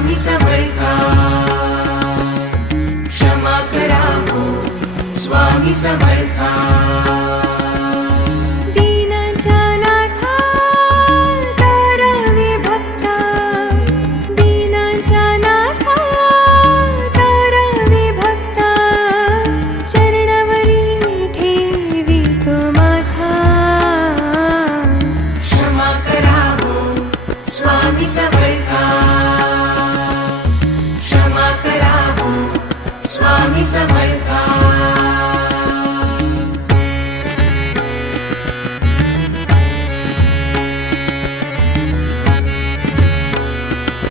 स्वामी समर्था, क्षमा करा हो स्वामी समर्था। दीनाच्या नाथा तारावे भक्ता, दीनाच्या नाथा तारावे भक्ता, चरणावरी ठेवी तो माथा। क्षमा करा हो स्वामी समर्था, क्षमा करा हो स्वामी समर्था।